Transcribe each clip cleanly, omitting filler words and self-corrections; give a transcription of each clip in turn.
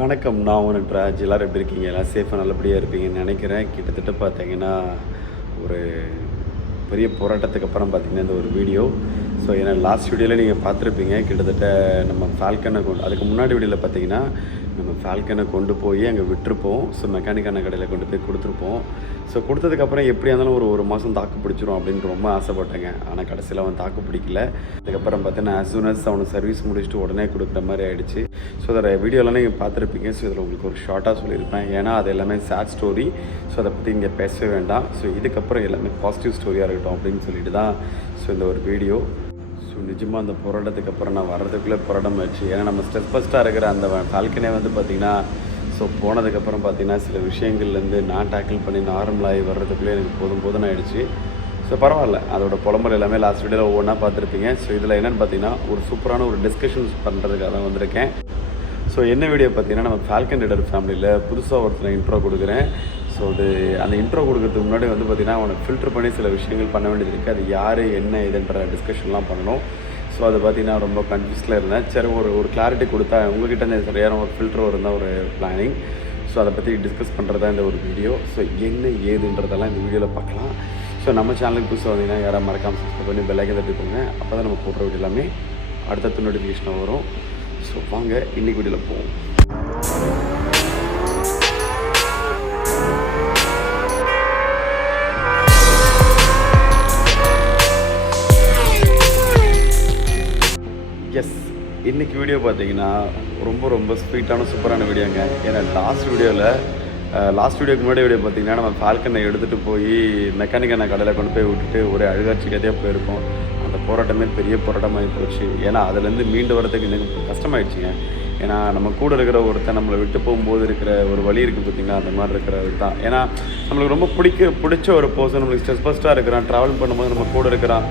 வணக்கம். நான் உனக்கு ராஜ். எல்லோரும் எப்படி இருக்கீங்க? எல்லாம் சேஃபாக நல்லபடியாக இருப்பீங்கன்னு நினைக்கிறேன். கிட்டத்தட்ட பார்த்தீங்கன்னா ஒரு பெரிய போராட்டத்துக்கு அப்புறம் பார்த்தீங்கன்னா இந்த ஒரு வீடியோ. ஸோ ஏன்னா லாஸ்ட் வீடியோவில் நீங்கள் பார்த்துருப்பீங்க. கிட்டத்தட்ட நம்ம ஃபால்கனை அதுக்கு முன்னாடி வீடியோவில் பார்த்தீங்கன்னா நம்ம ஃபால்கனை கொண்டு போய் அங்கே விட்டுருப்போம். ஸோ மெக்கானிக்கான கடையில் கொண்டு போய் கொடுத்துருப்போம். ஸோ கொடுத்ததுக்கப்புறம் எப்படியா இருந்தாலும் ஒரு மாதம் தாக்கு பிடிச்சிரும் அப்படின்ட்டு ரொம்ப ஆசைப்பட்டேங்க. ஆனால் கடைசியில் அவன் தாக்கு பிடிக்கல. அதுக்கப்புறம் பார்த்தீங்கன்னா as soon as அவனுக்கு சர்வீஸ் முடிச்சுட்டு உடனே கொடுக்குற மாதிரி ஆகிடுச்சு. ஸோ அதோட வீடியோலாம் நீங்கள் பார்த்துருப்பீங்க. ஸோ இதில் உங்களுக்கு ஒரு ஷார்ட்டாக சொல்லியிருப்பேன். ஏன்னா அது எல்லாமே சேட் ஸ்டோரி. ஸோ அதை பற்றி இங்கே பேசவே வேண்டாம். ஸோ இதுக்கப்புறம் எல்லாமே பாசிட்டிவ் ஸ்டோரியாக இருக்கட்டும் அப்படின்னு சொல்லிட்டு தான் ஸோ இந்த ஒரு வீடியோ. ஸோ நிஜமாக அந்த போராட்டத்துக்கு அப்புறம் நான் வர்றதுக்குள்ளே போராட்டம் ஆச்சு. ஏன்னா நம்ம ஸ்ட்ரெஸ் ஃபஸ்ட்டாக இருக்கிற அந்த ஃபால்கனே வந்து பார்த்திங்கன்னா ஸோ போனதுக்கப்புறம் பார்த்திங்கன்னா சில விஷயங்கள்லேருந்து நான் டேக்கிள் பண்ணி நார்மலாகி வர்றதுக்குள்ளே எனக்கு போதும் ஆகிடுச்சு. ஸோ பரவாயில்ல, அதோட புலம்பல் எல்லாமே லாஸ்ட் வீடியோவில் ஒவ்வொன்றா பார்த்துருப்பீங்க. ஸோ இதில் என்னென்னு பார்த்தீங்கன்னா ஒரு சூப்பரான ஒரு டிஸ்கஷன்ஸ் பண்ணுறதுக்காக தான் வந்திருக்கேன். ஸோ என்ன வீடியோ பார்த்தீங்கன்னா நம்ம ஃபால்கன் ரைடர் ஃபேமிலியில் புதுசாக ஒருத்தர் இன்ட்ரோ கொடுக்குறேன். ஸோ அது அந்த இன்ட்ரோ கொடுக்கறதுக்கு முன்னாடி வந்து பார்த்திங்கன்னா அவனை ஃபில்டர் பண்ணி சில விஷயங்கள் பண்ண வேண்டியது இருக்குது. அது யார் என்ன இதுன்ற டிஸ்கஷன்லாம் பண்ணணும். ஸோ அது பார்த்திங்கன்னா ரொம்ப கன்ஃபியூஸில் இருந்தேன். சரி ஒரு கிளாரிட்டி கொடுத்தா உங்கள்கிட்ட இந்த சரியான ஒரு ஃபில்டர் இருந்தால் ஒரு பிளானிங். ஸோ அதை பற்றி டிஸ்கஸ் பண்ணுறதா இந்த ஒரு வீடியோ. ஸோ என்ன ஏதுன்றதெல்லாம் இந்த வீடியோவில் பார்க்கலாம். ஸோ நம்ம சேனலுக்கு புதுசாக வந்தீங்கன்னா யாராவது மறக்காமல் சப்ஸ்கிரைப் பண்ணி பெல்லைக்கன் தட்டிக்கோங்க. அப்போ தான் நம்ம போடுற வீடியோ எல்லாமே அடுத்தடுத்த நோட்டிஃபிகேஷனாக வரும். ஸோ வாங்க இன்றைக்கி வீடியோவில் போவோம். எஸ், இன்றைக்கி வீடியோ பார்த்தீங்கன்னா ரொம்ப ஸ்வீட்டான சூப்பரான வீடியோங்க. ஏன்னா லாஸ்ட் வீடியோக்கு முன்னாடி வீடியோ பார்த்தீங்கன்னா நம்ம ஃபால்கனை எடுத்துகிட்டு போய் மெக்கானிக்கான கடையில் கொண்டு போய் விட்டுட்டு ஒரு அழுகாட்சி கதையாக போயிருக்கோம். அந்த போராட்டமே பெரிய போராட்டமாகி போச்சு. ஏன்னா அதுலேருந்து மீண்டு வரதுக்கு எனக்கு கஷ்டமாயிடுச்சுங்க. ஏன்னா நம்ம கூட இருக்கிற ஒருத்தன் நம்மளை விட்டு போகும்போது இருக்கிற ஒரு வழி இருக்குது பார்த்திங்கன்னா, அந்த மாதிரி இருக்கிறது தான். ஏன்னா நம்மளுக்கு ரொம்ப பிடிச்ச ஒரு பர்சன் நம்மளுக்கு ஸ்ட்ரெஸ் ஃபஸ்ட்டாக இருக்கிறான். ட்ராவல் பண்ணும்போது நம்ம கூட இருக்கிறான்.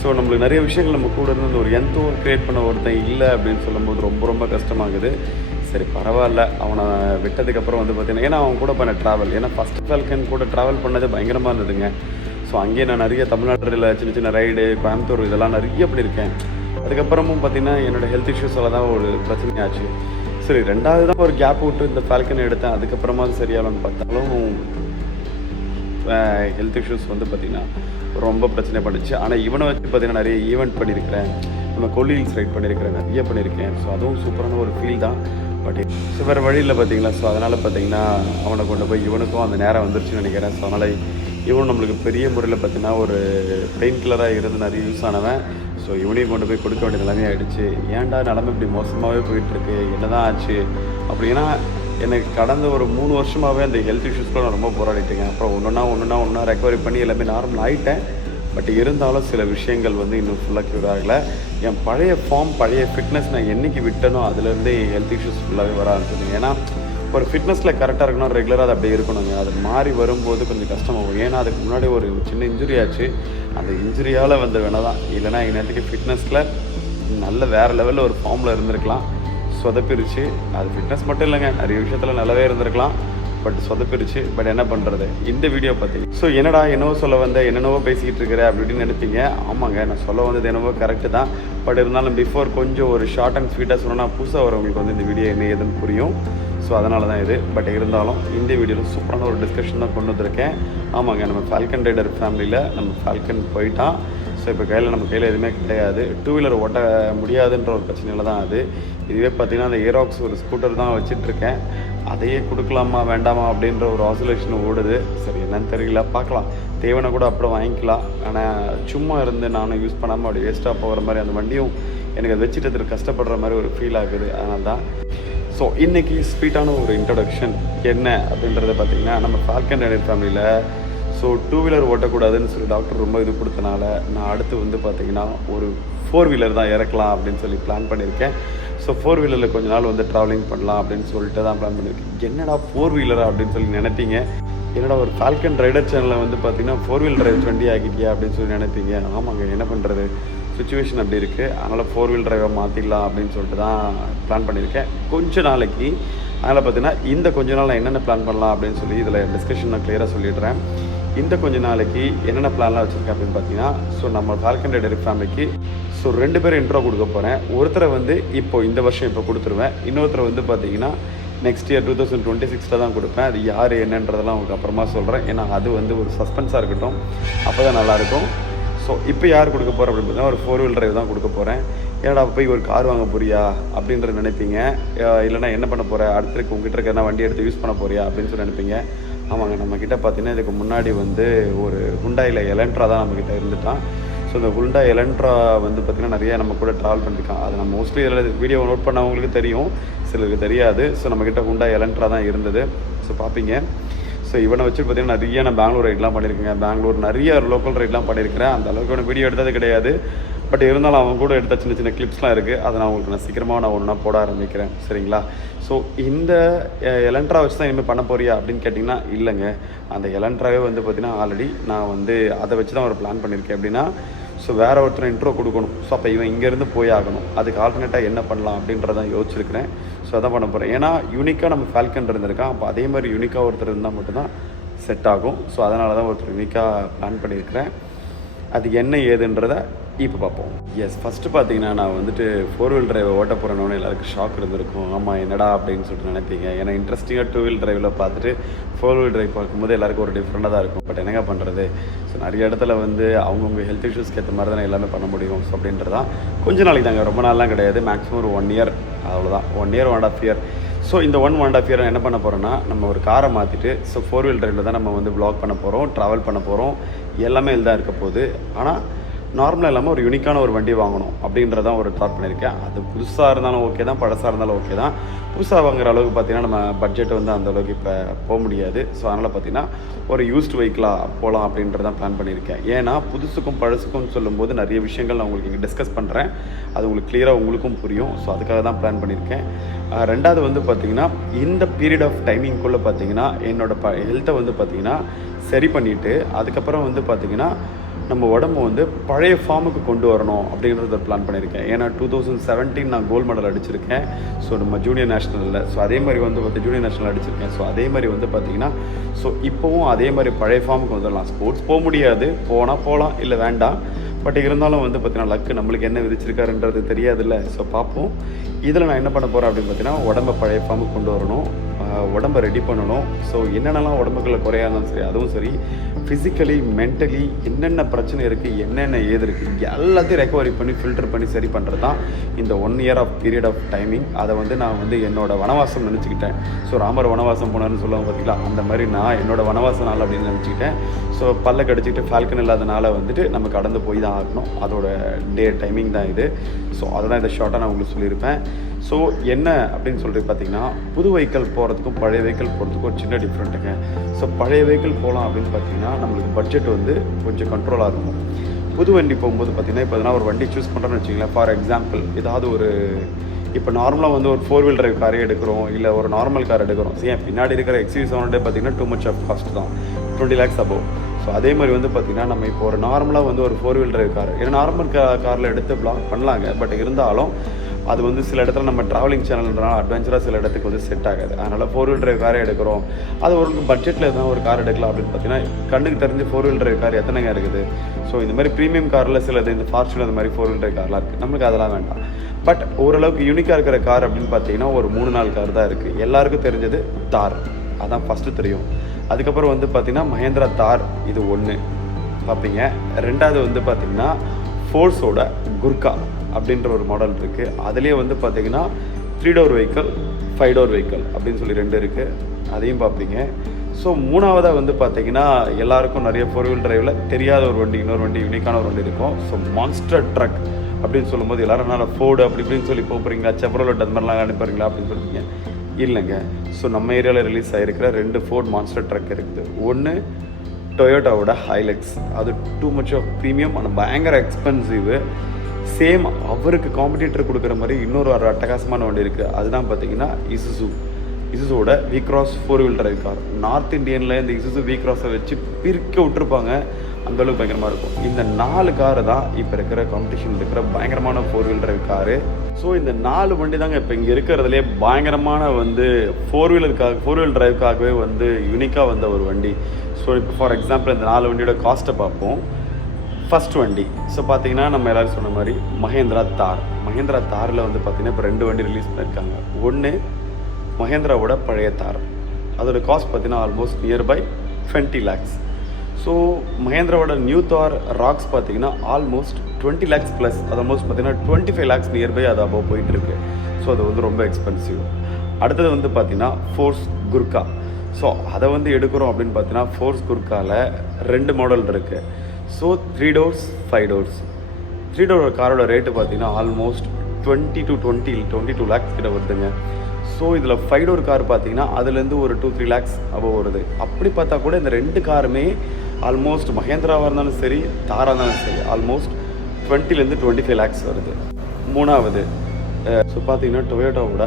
ஸோ நம்மளுக்கு நிறைய விஷயங்கள் நம்ம கூட இருந்து ஒரு எந்தவும் க்ரியேட் பண்ண ஒருத்தன் இல்லை அப்படின்னு சொல்லும்போது ரொம்ப கஷ்டமாகுது. சரி பரவாயில்ல, அவனை விட்டதுக்கப்புறம் வந்து பார்த்திங்கன்னா ஏன்னா அவன் கூட பண்ண ட்ராவல், ஏன்னா ஃபஸ்ட் ஃபால்கன் கூட ட்ராவல் பண்ணது பயங்கரமாக இருந்ததுங்க. ஸோ அங்கேயே நான் நிறைய தமிழ்நாட்டில் சின்ன ரைடு, கோயம்புத்தூர் இதெல்லாம் நிறைய பண்ணியிருக்கேன். அதுக்கப்புறமும் பார்த்திங்கன்னா என்னோடய ஹெல்த் இஷ்யூஸால் தான் ஒரு பிரச்சனையாச்சு. சரி, ரெண்டாவது தான் ஒரு கேப் விட்டு இந்த ஃபால்கன் எடுத்தேன். அதுக்கப்புறமா சரியாகலன்னு பார்த்தாலும் ஹெல்த் இஷ்யூஸ் வந்து பார்த்திங்கன்னா ரொம்ப பிரச்சனை பண்ணிச்சு. ஆனால் இவனை வச்சு பார்த்திங்கன்னா நிறைய ஈவெண்ட் பண்ணியிருக்கிறேன். நம்ம கொல்லில்ஸ் ரைட் பண்ணியிருக்கிறேன், நிறைய பண்ணியிருக்கேன். ஸோ அதுவும் சூப்பரான ஒரு ஃபீல் தான். பட் ஸோ வேறு வழியில் பார்த்தீங்களா. ஸோ அதனால் பார்த்திங்கன்னா அவனை கொண்டு போய் இவனுக்கும் அந்த நேரம் வந்துருச்சுன்னு நினைக்கிறேன். ஸோ அதனால் இவனும் நம்மளுக்கு பெரிய முறையில் பார்த்திங்கன்னா ஒரு பெயின் கில்லராக இருந்து நிறைய யூஸ் ஆனவன். ஸோ இவனையும் கொண்டு போய் கொடுக்க வேண்டிய நிலைமை ஆகிடுச்சு. ஏன்டா நிலமை இப்படி மோசமாகவே போயிட்டுருக்கு, என்ன தான் ஆச்சு அப்படின்னா எனக்கு கடந்த ஒரு 3 வருஷமாகவே அந்த ஹெல்த் இஷ்யூஸ்க்குள்ள நான் ரொம்ப போராடிட்டேங்க. அப்புறம் ஒன்றா ரெக்கவரி பண்ணி எல்லாமே நார்மல் ஆகிட்டேன். பட் இருந்தாலும் சில விஷயங்கள் வந்து இன்னும் ஃபுல்லாக க்யூர் ஆகலை. என் பழைய ஃபிட்னஸ் நான் என்றைக்கு விட்டனோ அதுலேருந்து ஹெல்த் இஷ்யூஸ் ஃபுல்லாகவே வர ஆரம்பிச்சிடுங்க. ஏன்னா ஒரு ஃபிட்னஸில் கரெக்டாக இருக்கணும், ரெகுலராக அது அப்படியே இருக்கணுங்க. அது மாறி வரும்போது கொஞ்சம் கஷ்டமாகும். ஏன்னா அதுக்கு முன்னாடி ஒரு சின்ன இன்ஜுரி ஆச்சு. அந்த இன்ஜுரியால் வந்த வேணால் தான், இல்லைனா நேரத்துக்கு ஃபிட்னஸில் நல்ல வேறு லெவலில் ஒரு ஃபார்மில் இருந்திருக்கலாம். சொதப்பிருச்சு. அது ஃபிட்னஸ் மட்டும் இல்லைங்க, நிறைய விஷயத்தில் நல்லாவே இருந்திருக்கலாம். பட் சொதப்பிருச்சு. பட் என்ன பண்ணுறது, இந்த வீடியோ பார்த்தீங்க. ஸோ என்னடா என்னவோ சொல்ல வந்த, என்னென்னவோ பேசிக்கிட்டு இருக்கிற அப்படின்னு நினைப்பீங்க. ஆமாங்க, நான் சொல்ல வந்தது என்னவோ கரெக்டு தான். பட் இருந்தாலும் பிஃபோர் கொஞ்சம் ஒரு ஷார்ட் அண்ட் ஸ்வீட்டாக சொன்னால் புதுசாக வரவங்களுக்கு வந்து இந்த வீடியோ என்ன ஏதுன்னு புரியும். ஸோ அதனால தான் இது. பட் இருந்தாலும் இந்த வீடியோவில் சூப்பரான ஒரு டிஸ்கஷன் தான் கொண்டு வந்திருக்கேன். ஆமாங்க, நம்ம ஃபால்கன் ரைடர் ஃபேமிலியில் நம்ம ஃபால்கன் போயிட்டான். ஸோ இப்போ நம்ம கையில் எதுவுமே கிடையாது. 2 வீலர் ஓட்ட முடியாதுன்ற ஒரு பிரச்சனையில் தான் அது. இதுவே பார்த்திங்கன்னா அந்த ஏராக்ஸ் ஒரு ஸ்கூட்டர் தான் வச்சிட்ருக்கேன். அதையே கொடுக்கலாமா வேண்டாமா அப்படின்ற ஒரு ஆசோலேஷன் ஓடுது. சரி என்னன்னு தெரியல, பார்க்கலாம். தேவைன்னா கூட அப்புறம் வாங்கிக்கலாம். ஆனால் சும்மா இருந்து நானும் யூஸ் பண்ணாமல் அப்படி வேஸ்ட்டாக போகிற மாதிரி அந்த வண்டியும் எனக்கு அதை வச்சுட்டு கஷ்டப்படுற மாதிரி ஒரு ஃபீல் ஆகுது. அதனால தான். ஸோ இன்றைக்கி ஸ்வீட்டான ஒரு இன்ட்ரடக்ஷன் என்ன அப்படின்றத பார்த்திங்கன்னா நம்ம ஃபால்கன் ரைடர் ஃபேமிலியில் ஸோ 2 வீலர் ஓட்டக்கூடாதுன்னு சொல்லி டாக்டர் ரொம்ப இது கொடுத்தனால நான் அடுத்து வந்து பார்த்திங்கன்னா ஒரு 4 வீலர் தான் இறக்கலாம் அப்படின்னு சொல்லி பிளான் பண்ணியிருக்கேன். ஸோ 4 வீலரில் கொஞ்ச நாள் வந்து ட்ராவலிங் பண்ணலாம் அப்படின்னு சொல்லிட்டு தான் பிளான் பண்ணியிருக்கேன். என்னடா 4 வீலரா அப்படின்னு சொல்லி நினைப்பீங்க. என்னடா ஒரு ஃபால்கன் ரைடர் சேனலில் வந்து பார்த்திங்கன்னா 4 வீலர் டிரைவ் வண்டி ஆகிட்டியா அப்படின்னு சொல்லி நினைப்பீங்க. ஆமாங்க, என்ன பண்ணுறது, சுச்சுவேஷன் அப்படி இருக்குது. அதனால் 4 வீல் டிரைவை மாற்றிடலாம் அப்படின்னு சொல்லிட்டு தான் பிளான் பண்ணியிருக்கேன் கொஞ்ச நாளைக்கு. அதனால் பார்த்திங்கன்னா இந்த கொஞ்ச நாள் நான் என்னென்ன பிளான் பண்ணலாம் அப்படின்னு சொல்லி இதில் டிஸ்கஷன் நான் கிளியராக சொல்லிடுறேன். இந்த கொஞ்ச நாளைக்கு என்னென்ன பிளான்லாம் வச்சுருக்கேன் அப்படின்னு பார்த்தீங்கன்னா, ஸோ நம்ம ஃபால்கன் ரைடர் ஃபேமிலிக்கு ஸோ 2 பேரும் இன்ட்ரோ கொடுக்க போகிறேன். ஒருத்தரை வந்து இந்த வருஷம் கொடுத்துருவேன். இன்னொருத்தரை வந்து பார்த்தீங்கன்னா நெக்ஸ்ட் இயர் 2026 தான் கொடுப்பேன். அது யார் என்னன்றதெல்லாம் உங்களுக்கு அப்புறமா சொல்கிறேன். ஏன்னா அது வந்து ஒரு சஸ்பென்ஸாக இருக்கட்டும், அப்போ தான் நல்லாயிருக்கும். ஸோ இப்போ யார் கொடுக்க போகிறேன் அப்படின்னு பார்த்தீங்கன்னா ஒரு 4 வீல் டிரைவ் தான் கொடுக்க போகிறேன். ஏன்னா போய் ஒரு கார் வாங்க போறியா அப்படின்றது நினைப்பீங்க. இல்லைனா என்ன பண்ண போகிற, அடுத்திருக்கு உங்ககிட்ட இருக்க என்ன வண்டி எடுத்து யூஸ் பண்ண போறியா அப்படின்னு சொல்லி நினைப்பீங்க. ஆமாங்க, நம்மக்கிட்ட பார்த்தீங்கன்னா இதுக்கு முன்னாடி வந்து ஒரு ஹுண்டாயில் எலன்ட்ரா தான் நம்மக்கிட்ட இருந்துட்டான். ஸோ இந்த ஹுண்டா எலன்ட்ரா வந்து பார்த்திங்கன்னா நிறைய நம்ம கூட ட்ராவல் பண்ணியிருக்கான். அது நம்ம மோஸ்ட்லி இதில் வீடியோ நோட் பண்ணவங்களுக்கு தெரியும், சிலருக்கு தெரியாது. ஸோ நம்மக்கிட்ட ஹுண்டா எலன்ட்ரா தான் இருந்தது. ஸோ பார்ப்பீங்க. ஸோ இவனை வச்சு பார்த்திங்கன்னா நிறைய நான் பெங்களூர் ரைட்லாம் பண்ணியிருக்கேங்க. பெங்களூர் நிறைய லோக்கல் ரைட்லாம் பண்ணியிருக்கிறேன். அந்த அளவுக்கு ஒன்று வீடியோ எடுத்தது கிடையாது. பட் இருந்தாலும் அவங்க கூட எடுத்த சின்ன சின்ன கிளிப்ஸ்லாம் இருக்குது. அதை நான் உங்களுக்கு சீக்கிரமாக ஒன்றா போட ஆரம்பிக்கிறேன். சரிங்களா? ஸோ இந்த எலன்ட்ரா வச்சு தான் இனிமேல் பண்ண போறியா அப்படின்னு கேட்டிங்கன்னா இல்லைங்க. அந்த எலன்ட்ராவே வந்து பார்த்திங்கன்னா ஆல்ரெடி நான் வந்து அதை வச்சு தான் ஒரு பிளான் பண்ணியிருக்கேன். எப்படின்னா ஸோ வேறு ஒருத்தர் இன்ட்ரோ கொடுக்கணும். ஸோ அப்போ இவன் இங்கேருந்து போய் ஆகணும். அதுக்கு ஆல்டர்னேட்டாக என்ன பண்ணலாம் அப்படின்றதான் யோசிச்சிருக்கிறேன். ஸோ அதான் பண்ண போகிறேன். ஏன்னா யூனிக்காக நம்ம ஃபால்கன் இருந்திருக்கான். அப்போ அதே மாதிரி யூனிக்காக ஒருத்தர் இருந்தால் மட்டும்தான் செட் ஆகும். ஸோ அதனால தான் ஒருத்தர் யூனிக்காக பிளான் பண்ணியிருக்கிறேன். அது என்ன ஏதுன்றதை இப்போ பார்ப்போம். எஸ், ஃபஸ்ட்டு பார்த்தீங்கன்னா நான் வந்துட்டு 4 வீல் டிரைவை ஓட்ட போகிறேன்னு எல்லாருக்கும் ஷாக் இருந்திருக்கும். ஆமாம் என்னடா அப்படின்னு சொல்லிட்டு நினைப்பீங்க. ஏன்னா இன்ட்ரெஸ்டிங்காக 2 வீல் டிரைவில் பார்த்துட்டு 4 வீல் டிரைவ் பார்க்கும்போது எல்லாருக்கும் ஒரு டிஃப்ரெண்ட்டாக தான் இருக்கும். பட் என்னங்க பண்ணுறது, ஸோ நிறைய இடத்துல வந்து அவங்கவுங்க ஹெல்த் இஷ்யூஸ்க்கு ஏற்ற மாதிரி தான் எல்லாமே பண்ண முடியும். ஸோ அப்படின்றதான் கொஞ்ச நாளைக்கு தாங்க, ரொம்ப நாள்லாம் கிடையாது. மேக்ஸிமம் ஒரு 1 இயர், அவ்வளோதான். 1 இயர் 1.5 இயர். ஸோ இந்த 1.5 இயர் என்ன பண்ண போகிறோன்னா நம்ம ஒரு காரை மாற்றிட்டு ஸோ 4 வீல் டிரைவில் தான் நம்ம வந்து வ்ளாக் பண்ண போகிறோம், ட்ராவல் பண்ண போகிறோம். எல்லாமே இதில் தான் இருக்க போகுது. ஆனால் நார்மலாக இல்லாமல் ஒரு யூனிக்கான ஒரு வண்டி வாங்கணும் அப்படின்றதான் ஒரு தாட் பண்ணியிருக்கேன். அது புதுசாக இருந்தாலும் ஓகே தான், பழசாக இருந்தாலும் ஓகே தான். புதுசாக வாங்குற அளவுக்கு பார்த்திங்கன்னா நம்ம பட்ஜெட் வந்து அந்த அளவுக்கு இப்போ போக முடியாது. ஸோ அதனால் பார்த்திங்கன்னா ஒரு யூஸ்டு வெஹிக்கிளாக போகலாம் அப்படின்றதான் பிளான் பண்ணியிருக்கேன். ஏன்னா புதுசுக்கும் பழசுக்கும் சொல்லும்போது நிறைய விஷயங்கள் நான் உங்களுக்கு இங்கே டிஸ்கஸ் பண்ணுறேன். அது உங்களுக்கு கிளியராக உங்களுக்கும் புரியும். ஸோ அதுக்காக தான் பிளான் பண்ணியிருக்கேன். ரெண்டாவது வந்து பார்த்திங்கன்னா இந்த பீரியட் ஆஃப் டைமிங்குள்ளே பார்த்திங்கன்னா என்னோடய ஹெல்த்தை வந்து பார்த்திங்கன்னா சரி பண்ணிவிட்டு அதுக்கப்புறம் வந்து பார்த்திங்கன்னா நம்ம உடம்பு வந்து பழைய ஃபார்முக்கு கொண்டு வரணும் அப்படின்றத பிளான் பண்ணியிருக்கேன். ஏன்னா 2017 நான் கோல்டு மெடல் அடிச்சிருக்கேன். ஸோ நம்ம ஜூனியர் நேஷ்னலில். ஸோ அதே மாதிரி வந்து ஜூனியர் நேஷ்னல் அடிச்சிருக்கேன். ஸோ அதே மாதிரி வந்து பார்த்திங்கன்னா ஸோ இப்போவும் அதே மாதிரி பழைய ஃபார்முக்கு வந்துடலாம். ஸ்போர்ட்ஸ் போக முடியாது, போனால் போகலாம், இல்லை வேண்டாம். பட் இருந்தாலும் வந்து பார்த்திங்கன்னா லக்கு நம்மளுக்கு என்ன விதிச்சிருக்காருன்றது தெரியாதுல்ல. ஸோ பார்ப்போம். இதில் நான் என்ன பண்ண போகிறேன் அப்படின்னு பார்த்தீங்கன்னா உடம்பை பழைய ஃபார்முக்கு கொண்டு வரணும், உடம்பை ரெடி பண்ணணும். ஸோ என்னென்னலாம் உடம்புக்குள்ள குறையாக இருந்தாலும் சரி, அதுவும் சரி, ஃபிசிக்கலி மென்டலி என்னென்ன பிரச்சனை இருக்குது, என்னென்ன ஏது இருக்குது, எல்லாத்தையும் ரெக்கவரி பண்ணி ஃபில்டர் பண்ணி சரி பண்ணுறது தான் இந்த 1 year of period of timing. அதை வந்து நான் வந்து என்னோடய வனவாசம் நினச்சிக்கிட்டேன். ஸோ ராமர் வனவாசம் போனார்னு சொல்லுவாங்க பார்த்தீங்களா, அந்த மாதிரி நான் என்னோடய வனவாச நாள் அப்படின்னு நினச்சிக்கிட்டேன். ஸோ பல்ல கடிச்சிக்கிட்டு ஃபால்கன் இல்லாதனால வந்துட்டு நம்ம கடந்து போய் தான் ஆகணும். அதோட டைமிங் தான் இது. ஸோ அதுதான் இந்த ஷார்ட்டாக நான் உங்களுக்கு சொல்லியிருப்பேன். ஸோ என்ன அப்படின்னு சொல்லிட்டு பார்த்தீங்கன்னா புது வெஹிக்கிள் போகிறதுக்கும் பழைய வெஹிக்கிள் போகிறதுக்கும் ஒரு சின்ன டிஃப்ரெண்ட்டுங்க. ஸோ பழைய வெஹிக்கிள் போகலாம் அப்படின்னு பார்த்தீங்கன்னா நம்மளுக்கு பட்ஜெட் வந்து கொஞ்சம் கண்ட்ரோலாக இருக்கும். புது வண்டி போகும்போது பார்த்தீங்கன்னா இப்போ எதனா ஒரு வண்டி சூஸ் பண்ணுறோன்னு வச்சிங்களேன். ஃபார் எக்ஸாம்பிள் ஏதாவது ஒரு இப்போ நார்மலாக வந்து ஒரு 4 வீல் டிரைவ் காரே எடுக்கிறோம், இல்லை ஒரு நார்மல் கார் எடுக்கிறோம். ஏன் பின்னாடி இருக்கிற XUV700 பார்த்தீங்கன்னா டூ மச் ஆஃப் காஸ்ட் தான், 20 lakhs above. ஸோ அதே மாதிரி வந்து பார்த்திங்கன்னா நம்ம இப்போ ஒரு நார்மலாக வந்து ஒரு 4 வீல் டிரைவ் கார், ஏன்னா நார்மல் காரில் எடுத்து பிளாக் பண்ணலாங்க. பட் இருந்தாலும் அது வந்து சில இடத்துல நம்ம ட்ராவலிங் சேனல்ன்றனால அட்வென்ச்சராக சில இடத்துக்கு வந்து செட் ஆகாது. அதனால் 4 வீல் டிரைவ் காரே எடுக்கிறோம். அது ஒரு பட்ஜெட்டில் எதனா ஒரு கார் எடுக்கலாம் அப்படின்னு பார்த்தீங்கன்னா கண்ணுக்கு தெரிஞ்சு 4 வீல் டிரைவ் கார் எத்தனைங்க இருக்குது. ஸோ இந்த மாதிரி ப்ரீமியம் காரில் சிலது இந்த ஃபார்ச்சுனர் அந்த மாதிரி 4 வீல் டிரைவ் கார்லாம் இருக்குது. நம்மளுக்கு அதெல்லாம் வேண்டாம். பட் ஓரளவுக்கு யூனிக்காக இருக்கிற கார் அப்படின்னு பார்த்தீங்கன்னா ஒரு 3-4 கார் தான் இருக்குது. எல்லாருக்கும் தெரிஞ்சது தார், அதான் ஃபஸ்ட்டு தெரியும். அதுக்கப்புறம் வந்து பார்த்திங்கன்னா மஹேந்திரா தார், இது ஒன்று பார்ப்பீங்க. ரெண்டாவது வந்து பார்த்திங்கன்னா ஃபோர்ஸோட குர்கா அப்படின்ற ஒரு மாடல் இருக்குது. அதுலேயே வந்து பார்த்திங்கன்னா 3 door வெஹிக்கிள், 5 door வெஹிக்கிள் அப்படின்னு சொல்லி 2 இருக்குது. அதையும் பார்ப்பீங்க. ஸோ மூணாவதாக வந்து பார்த்திங்கன்னா எல்லாருக்கும் நிறைய 4 வீல் டிரைவில் தெரியாத ஒரு வண்டி, இன்னொரு வண்டி, யூனிக்கான ஒரு வண்டி இருக்கும். ஸோ மான்ஸ்டர் ட்ரக் அப்படின்னு சொல்லும்போது எல்லோரும் நான் ஃபோர்டு அப்படி இப்படின்னு சொல்லி போகிறீங்களா, செவரோலட் அந்த மாதிரிலாம் அனுப்புறீங்களா அப்படின்னு சொல்லிங்க. இல்லைங்க. ஸோ நம்ம ஏரியாவில் ரிலீஸ் ஆகிருக்கிற 2 ஃபோர்ட் மான்ஸ்டர் ட்ரக் இருக்குது. ஒன்று டொயோட்டாவோட ஹைலக்ஸ், அது டூ மச் ஆஃப் ப்ரீமியம், ஆனால் பயங்கர எக்ஸ்பென்சிவு. சேம் அவருக்கு காம்படிட்டர் கொடுக்குற மாதிரி இன்னொரு ஒரு அட்டகாசமான வண்டி இருக்குது. அதுதான் பார்த்தீங்கன்னா இசுஸோட V-Cross 4 wheel drive car. North இந்தியனில் இந்த இசுஸு V-Crossை வச்சு பிரிக்க விட்டுருப்பாங்க, அந்தளவுக்கு பயங்கரமாக இருக்கும். இந்த 4 காரு தான் இப்போ இருக்கிற காம்படிஷன் இருக்கிற பயங்கரமான 4 வீல் டிரைவ் காரு. ஸோ இந்த 4 வண்டி தாங்க இப்போ இங்கே இருக்கிறதுலே பயங்கரமான வந்து 4 வீல் டிரைவுக்காகவே வந்து யூனிக்காக வந்த ஒரு வண்டி. ஸோ இப்போ ஃபார் எக்ஸாம்பிள் இந்த 4 வண்டியோட காஸ்ட்டை பார்ப்போம். ஃபஸ்ட் வண்டி ஸோ பார்த்தீங்கன்னா நம்ம எல்லோரும் சொன்ன மாதிரி மஹேந்திரா தாரில் வந்து பார்த்திங்கன்னா இப்போ 2 வண்டி ரிலீஸ் பண்ணியிருக்காங்க. ஒன்று மஹேந்திராவோட பழைய தார். அதோட காஸ்ட் பார்த்தீங்கன்னா ஆல்மோஸ்ட் நியர்பை 20 lakhs. ஸோ மஹேந்திராவோட நியூ தார் ராக்ஸ் பார்த்தீங்கன்னா ஆல்மோஸ்ட் 20 lakhs ப்ளஸ், அது ஆல்மோஸ்ட் பார்த்தீங்கன்னா 25 lakhs நியர்பை அது அபோவ் போயிட்டுருக்கு. ஸோ அது வந்து ரொம்ப எக்ஸ்பென்சிவ். அடுத்தது வந்து பார்த்தீங்கன்னா ஃபோர்ஸ் குர்கா. ஸோ அதை வந்து எடுக்கிறோம் அப்படின்னு பார்த்தீங்கன்னா ஃபோர்ஸ் குர்காவில் 2 மாடல் இருக்குது. So 3 doors 5 doors. 3 door காரோட ரேட்டு பார்த்தீங்கன்னா ஆல்மோஸ்ட் 20 to 22 lakhs கிட்ட வருதுங்க. ஸோ இதில் 5 door கார் பார்த்தீங்கன்னா அதுலேருந்து ஒரு 2-3 lakhs அபோவ் வருது. அப்படி பார்த்தா கூட இந்த 2 காருமே ஆல்மோஸ்ட் மஹேந்திராவாக இருந்தாலும் சரி தாராக இருந்தாலும் சரி ஆல்மோஸ்ட் 20 to 25 lakhs வருது. மூணாவது ஸோ பார்த்தீங்கன்னா டொயோட்டாவோட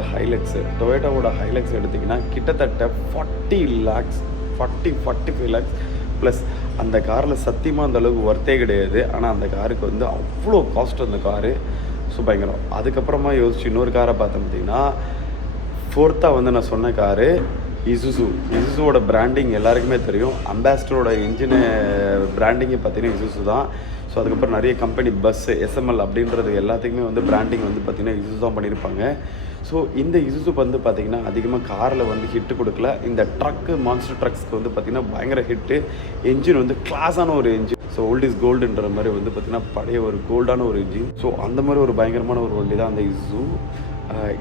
ஹைலக்ஸ் எடுத்திங்கன்னா கிட்டத்தட்ட 40 lakhs 45 lakhs ப்ளஸ். அந்த காரில் சத்தியமாக அந்த அளவுக்கு ஒர்த்தே கிடையாது. ஆனால் அந்த காருக்கு வந்து அவ்வளோ காஸ்ட் அந்த காரு. ஸோ பயங்கரம். அதுக்கப்புறமா யோசிச்சு இன்னொரு காரை பார்த்தோம் பார்த்தீங்கன்னா ஃபோர்த்தாக வந்து நான் சொன்ன காரு இசுசுவோட பிராண்டிங் எல்லாருக்குமே தெரியும். அம்பாசிடரோட இன்ஜினு பிராண்டிங்கே பார்த்தீங்கன்னா இசுசு தான். ஸோ அதுக்கப்புறம் நிறைய கம்பெனி பஸ்ஸு எஸ்எம்எல் அப்படின்றது எல்லாத்துக்குமே வந்து பிராண்டிங் வந்து பார்த்திங்கன்னா இசுசு தான் பண்ணியிருப்பாங்க. ஸோ இந்த இசுசு வந்து பார்த்திங்கன்னா அதிகமாக காரில் வந்து ஹிட்டு கொடுக்கல. இந்த ட்ரக்கு மான்ஸ்டர் ட்ரக்ஸ்க்கு வந்து பார்த்திங்கன்னா பயங்கர ஹிட்டு. என்ஜின் வந்து கிளாஸான ஒரு என்ஜின். ஸோ ஓல்ட் இஸ் கோல்டுன்ற மாதிரி வந்து பார்த்திங்கன்னா பழைய ஒரு கோல்டான ஒரு என்ஜின். ஸோ அந்த மாதிரி ஒரு பயங்கரமான ஒரு வண்டி தான் அந்த இசுசு.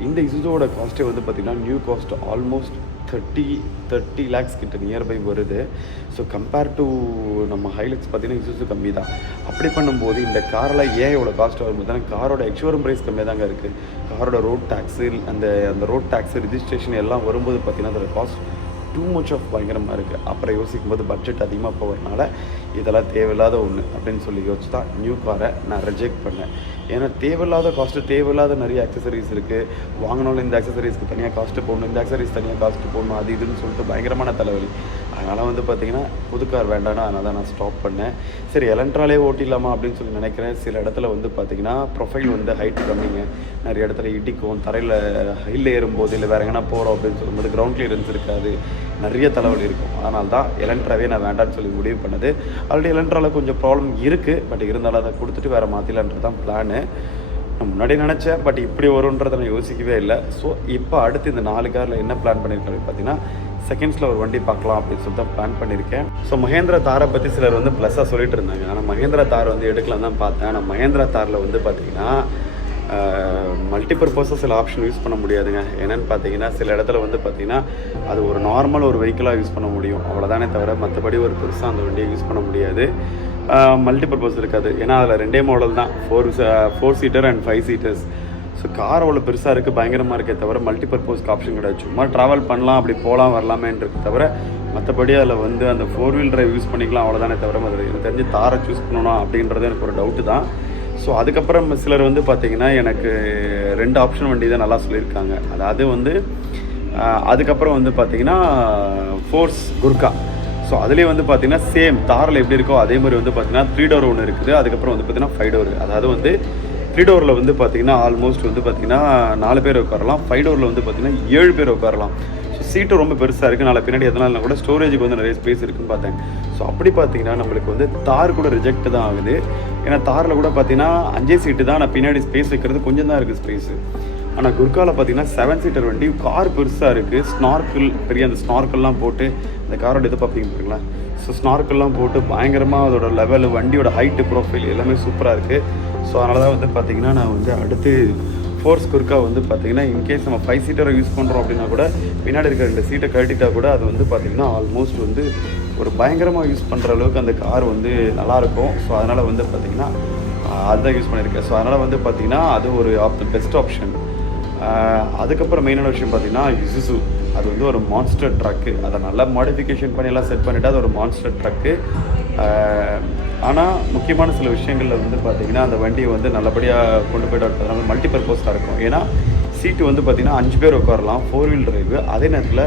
இந்த இசுசோட காஸ்ட்டே வந்து பார்த்திங்கன்னா நியூ காஸ்ட் ஆல்மோஸ்ட் 30 lakhs கிட்ட நியர்பை வருது. ஸோ கம்பேர் டு நம்ம ஹைலக்ஸ் பார்த்திங்கன்னா இசுசு கம்மி தான். அப்படி பண்ணும்போது இந்த காரில் ஏன் இவ்வளோ காஸ்ட் வரும் பார்த்தீங்கன்னா காரோட எக்ஸ்ஷோரூம் ப்ரைஸ் கம்மியாக தாங்க இருக்குது. காரோட ரோட் டேக்ஸு அந்த ரோட் டேக்ஸு ரிஜிஸ்ட்ரேஷன் எல்லாம் வரும்போது பார்த்திங்கன்னா அதோட காஸ்ட் டூ மச் ஆஃப் பயங்கரமாக இருக்குது. அப்புறம் யோசிக்கும் போது பட்ஜெட் அதிகமாக போகிறதுனால இதெல்லாம் தேவையில்லாத ஒன்று அப்படின்னு சொல்லி யோசிச்சு தான் நியூ காரை நான் ரிஜெக்ட் பண்ணேன். ஏன்னா தேவையில்லாத காஸ்ட்டு, தேவையில்லாத நிறைய அக்சசரிஸ் இருக்குது. வாங்கினாலும் இந்த அக்சசரிஸ்க்கு தனியாக காஸ்ட்டு போடணும், இந்த அக்சசரிஸ் தனியாக காஸ்ட்டு போடணும், அது இதுன்னு சொல்லிட்டு பயங்கரமான தலைவலி. அதனால் வந்து பார்த்திங்கன்னா புது கார் வேண்டாம்னா அதனால் தான் நான் ஸ்டாப் பண்ணேன். சரி எலன்ட்ராலே ஓட்டிடலாமா அப்படின்னு சொல்லி நினைக்கிறேன். சில இடத்துல வந்து பார்த்திங்கன்னா ப்ரொஃபைல் வந்து ஹைட் கம்மிங்க. நிறைய இடத்துல இடிக்கும், தரையில் ஹைலில் ஏறும்போது இல்லை வேறு எங்கன்னா போகிறோம் அப்படின்னு சொல்லும்போது கிரவுண்ட் கிளியரன்ஸ் இருக்காது, நிறைய தலைவலி இருக்கும். அதனால தான் எலன்ட்ராவே நான் வேண்டான்னு சொல்லி முடிவு பண்ணது. ஆல்ரெடி எலன்ட்ராவில் கொஞ்சம் ப்ராப்ளம் இருக்குது. பட் இருந்தாலும் அதை கொடுத்துட்டு வேறு மாற்றிடலான்றது தான் பிளானு. நான் முன்னாடி நினச்சேன், பட் இப்படி வரும்ன்றதை நான் யோசிக்கவே இல்லை. ஸோ இப்போ அடுத்து இந்த 4 காரில் என்ன பிளான் பண்ணியிருக்கேன் பார்த்தீங்கன்னா செகண்ட்ஸில் ஒரு வண்டி பார்க்கலாம் அப்படின்னு சொல்லிட்டு தான் பிளான் பண்ணியிருக்கேன். ஸோ மஹேந்திரா தாரை பற்றி சிலர் வந்து ப்ளஸ்ஸாக சொல்லிட்டு இருந்தாங்க. ஆனால் மஹேந்திரா தார் வந்து எடுக்கலாம் தான் பார்த்தேன். ஆனால் மஹேந்திரா தாரில் வந்து பார்த்திங்கன்னா மல்டிபர்பஸாக சில ஆப்ஷன் யூஸ் பண்ண முடியாதுங்க. என்னென்னு பார்த்தீங்கன்னா சில இடத்துல வந்து பார்த்திங்கன்னா அது ஒரு நார்மல் ஒரு வெஹிக்கிளாக யூஸ் பண்ண முடியும், அவ்வளோதானே தவிர மற்றபடி ஒரு பெருசாக அந்த வண்டியை யூஸ் பண்ண முடியாது. மல்டிபர்பஸ் இருக்காது. ஏன்னா அதில் 2 மாடல் தான், 4 seater and 5 seaters. So car அவ்வளோ பெருசாக இருக்குது, பயங்கரமாக இருக்கே தவிர மல்டிபர்பஸ்க்கு ஆப்ஷன் கிடையாது. சும்மா ட்ராவல் பண்ணலாம், அப்படி போகலாம் வரலாமேன்றது தவிர மற்றபடி அதில் வந்து அந்த 4-wheel drive யூஸ் பண்ணிக்கலாம், அவ்வளோதானே தவிர அதில் எனக்கு தெரிஞ்சு தாரை சூஸ் பண்ணணும் அப்படின்றது எனக்கு ஒரு டவுட்டு தான். ஸோ அதுக்கப்புறம் சிலர் வந்து பார்த்திங்கன்னா எனக்கு 2 ஆப்ஷன் வண்டி தான் நல்லா சொல்லியிருக்காங்க. அதாவது வந்து அதுக்கப்புறம் வந்து பார்த்திங்கன்னா ஃபோர்ஸ் குர்கா. ஸோ அதுலேயே வந்து பார்த்திங்கன்னா சேம் தாரில் எப்படி இருக்கோ அதே மாதிரி வந்து பார்த்திங்கன்னா 3 door ஒன்று இருக்குது. அதுக்கப்புறம் வந்து பார்த்திங்கன்னா 5 door. அதாவது வந்து 3 doorல வந்து பார்த்திங்கன்னா ஆல்மோஸ்ட் வந்து பார்த்திங்கன்னா 4 பேர் உட்காரலாம். 5 doorல வந்து பார்த்திங்கன்னா 7 பேர் உட்காரலாம். ஸோ சீட்டும் ரொம்ப பெருசாக இருக்குது. நாளை பின்னாடி எதனால கூட ஸ்டோரேஜுக்கு வந்து நிறைய ஸ்பேஸ் இருக்குதுன்னு பார்த்தேன். ஸோ அப்படி பார்த்திங்கன்னா நம்மளுக்கு வந்து தார் கூட ரிஜெக்ட் தான் ஆகுது. ஏன்னா தாரில் கூட பார்த்திங்கன்னா 5 seat தான், நான் பின்னாடி ஸ்பேஸ் வைக்கிறது கொஞ்சம் தான் இருக்குது ஸ்பேஸு. ஆனால் குர்காவில் பார்த்திங்கன்னா 7 seater வண்டி, கார் பெருசாக இருக்குது. ஸ்னார்க்கிள் பெரிய அந்த ஸ்னார்க்கெல்லாம் போட்டு இந்த காரோட இது பார்ப்பீங்க பாருங்களா. ஸோ ஸ்னார்க்கெல்லாம் போட்டு பயங்கரமாக அதோட லெவல், வண்டியோட ஹைட்டு, ப்ரொஃபைல் எல்லாமே சூப்பராக இருக்குது. ஸோ அதனால தான் வந்து பார்த்திங்கன்னா நான் வந்து அடுத்து ஃபோர்ஸ் குர்கா வந்து பார்த்திங்கன்னா இன்கேஸ் நம்ம 5 seater யூஸ் பண்ணுறோம் அப்படின்னா கூட பின்னாடி இருக்கிற 2 seat கழட்டிட்டா கூட அது வந்து பார்த்திங்கன்னா ஆல்மோஸ்ட் வந்து ஒரு பயங்கரமாக யூஸ் பண்ணுற அளவுக்கு அந்த கார் வந்து நல்லாயிருக்கும். ஸோ அதனால் வந்து பார்த்திங்கன்னா அதுதான் யூஸ் பண்ணியிருக்கேன். ஸோ அதனால் வந்து பார்த்திங்கன்னா அது ஒரு பெஸ்ட் ஆப்ஷன். அதுக்கப்புறம் மெயினான விஷயம் பார்த்திங்கன்னா இசுசு. அது வந்து ஒரு மான்ஸ்டர் ட்ரக்கு. அதை நல்லா மாடிஃபிகேஷன் பண்ணி எல்லாம் செட் பண்ணிவிட்டு அது ஒரு மான்ஸ்டர் ட்ரக்கு. ஆனால் முக்கியமான சில விஷயங்களில் வந்து பார்த்திங்கன்னா அந்த வண்டியை வந்து நல்லபடியாக கொண்டு போய்ட்டு வரதுனால மல்டிபர்பஸாக இருக்கும். ஏன்னா சீட்டு வந்து பார்த்திங்கன்னா 5 பேர் உட்காரலாம், 4-wheel drive. அதே நேரத்தில்